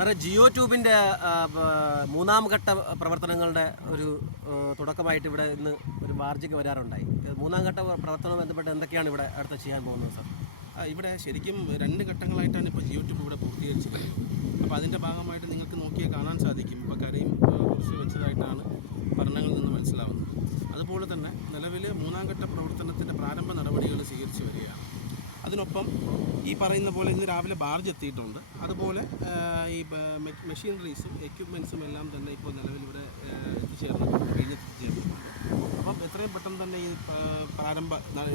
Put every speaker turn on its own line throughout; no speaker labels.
സാറേ ജിയോ ട്യൂബിന്റെ മൂന്നാം ഘട്ട പ്രവർത്തനങ്ങളുടെ ഒരു തുടക്കമായിട്ട് ഇവിടെ ഇന്ന് ഒരു വാർജിക വരാറുണ്ടായി. മൂന്നാം ഘട്ട പ്രവർത്തനം ബന്ധപ്പെട്ട് എന്തൊക്കെയാണ് ഇവിടെ അടുത്ത് ചെയ്യാൻ പോകുന്നത് സാർ?
ഇവിടെ ശരിക്കും രണ്ട് ഘട്ടങ്ങളായിട്ടാണ് ഇപ്പോൾ ജിയോ ട്യൂബ് ഇവിടെ പൂർത്തീകരിച്ചിരിക്കുന്നത് അപ്പോൾ അതിന്റെ ഭാഗമായിട്ട് നിങ്ങൾക്ക് നോക്കിയാൽ കാണാൻ സാധിക്കും. ഇപ്പോൾ കരയും കുറിച്ച് വെച്ചതായിട്ടാണ് പഠനങ്ങളിൽ നിന്ന് മനസ്സിലാവുന്നത്. അതുപോലെ തന്നെ നിലവിൽ മൂന്നാം ഘട്ട പ്രവർത്തനത്തിന്റെ പ്രാരംഭ നടപടികൾ അതിനൊപ്പം ഈ പറയുന്ന പോലെ ഇന്ന് രാവിലെ ബാർജ് എത്തിയിട്ടുണ്ട്. അതുപോലെ ഈ മെഷീനറീസും എക്യുപ്മെൻസും എല്ലാം തന്നെ ഇപ്പോൾ നിലവിൽ ഇവിടെ എത്തിച്ചേർന്നിട്ടുണ്ട് കഴിഞ്ഞ് എത്തിച്ചേർന്നിട്ടുണ്ട്. അപ്പം എത്രയും പെട്ടെന്ന് തന്നെ ഈ പ്രാരംഭ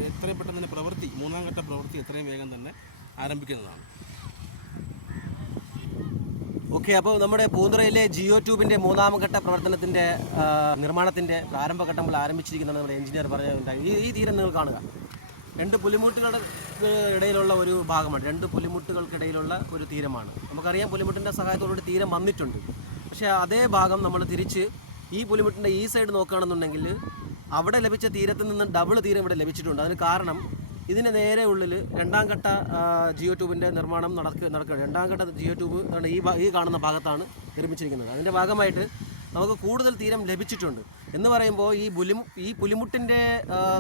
എത്രയും പെട്ടെന്ന് തന്നെ പ്രവൃത്തി മൂന്നാം ഘട്ട പ്രവൃത്തി എത്രയും വേഗം തന്നെ ആരംഭിക്കുന്നതാണ്.
ഓക്കെ അപ്പോൾ നമ്മുടെ പൂന്തുറയിലെ ജിയോ ട്യൂബിന്റെ മൂന്നാം ഘട്ട പ്രവർത്തനത്തിന്റെ നിർമ്മാണത്തിന്റെ പ്രാരംഭഘട്ടങ്ങൾ ആരംഭിച്ചിരിക്കുന്നതാണ് നമ്മുടെ എഞ്ചിനീയർ പറഞ്ഞിട്ടുണ്ടായി ഈ തീരം നിങ്ങൾ കാണുക. രണ്ട് പുലിമുട്ടുകളുടെ ഇടയിലുള്ള ഒരു ഭാഗമാണ്. രണ്ട് പുലിമുട്ടുകൾക്കിടയിലുള്ള ഒരു തീരമാണ്. നമുക്കറിയാം പുലിമുട്ടിന്റെ സഹായത്തോടുകൂടി തീരം വന്നിട്ടുണ്ട്. പക്ഷേ അതേ ഭാഗം നമ്മൾ തിരിച്ച് ഈ പുലിമുട്ടിന്റെ ഈ സൈഡ് നോക്കുകയാണെന്നുണ്ടെങ്കിൽ അവിടെ ലഭിച്ച തീരത്തിൽ നിന്ന് ഡബിൾ തീരം ഇവിടെ ലഭിച്ചിട്ടുണ്ട്. അതിന് കാരണം ഇതിന് നേരെ ഉള്ളിൽ രണ്ടാം ഘട്ട ജിയോ ട്യൂബിന്റെ നിർമ്മാണം നടക്കുക നടക്കുകയാണ്. രണ്ടാം ഘട്ട ജിയോ ട്യൂബ് ഈ ഈ കാണുന്ന ഭാഗത്താണ് നിർമ്മിച്ചിരിക്കുന്നത്. അതിന്റെ ഭാഗമായിട്ട് നമുക്ക് കൂടുതൽ തീരം ലഭിച്ചിട്ടുണ്ട്. എന്ന് പറയുമ്പോൾ ഈ പുലി ഈ പുലിമുട്ടിന്റെ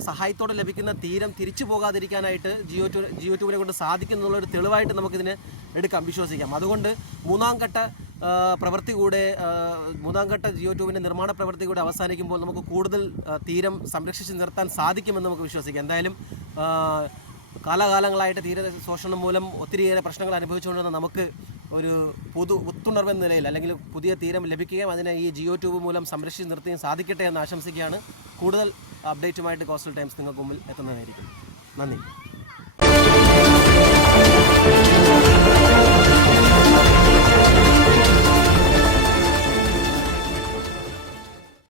സഹായത്തോടെ ലഭിക്കുന്ന തീരം തിരിച്ചു പോകാതിരിക്കാനായിട്ട് ജിയോ ട്യൂ ജിയോ ട്യൂബിനെ കൊണ്ട് സാധിക്കുന്നുള്ളൊരു തെളിവായിട്ട് നമുക്കിതിനെ എടുക്കാം വിശ്വസിക്കാം. അതുകൊണ്ട് മൂന്നാം ഘട്ട പ്രവൃത്തി കൂടെ മൂന്നാം ഘട്ട ജിയോ ട്യൂബിന്റെ നിർമ്മാണ പ്രവൃത്തി കൂടെ അവസാനിക്കുമ്പോൾ നമുക്ക് കൂടുതൽ തീരം സംരക്ഷിച്ച് നിർത്താൻ സാധിക്കുമെന്ന് നമുക്ക് വിശ്വസിക്കാം. എന്തായാലും കാലാകാലങ്ങളായിട്ട് തീര ശോഷണം മൂലം ഒത്തിരിയേറെ പ്രശ്നങ്ങൾ അനുഭവിച്ചുകൊണ്ടിരുന്ന നമുക്ക് ഒരു പുതു പുത്തുണർവെന്ന നിലയിൽ അല്ലെങ്കിൽ പുതിയ തീരം ലഭിക്കുകയും അതിനെ ഈ ജിയോ ട്യൂബ് മൂലം സംരക്ഷിച്ച് നിർത്തുകയും സാധിക്കട്ടെ എന്ന് ആശംസിക്കുകയാണ്. കൂടുതൽ അപ്ഡേറ്റുമായിട്ട് കോസ്റ്റൽ ടൈംസ് നിങ്ങൾക്ക് മുമ്പിൽ എത്തുന്നതായിരിക്കും. നന്ദി.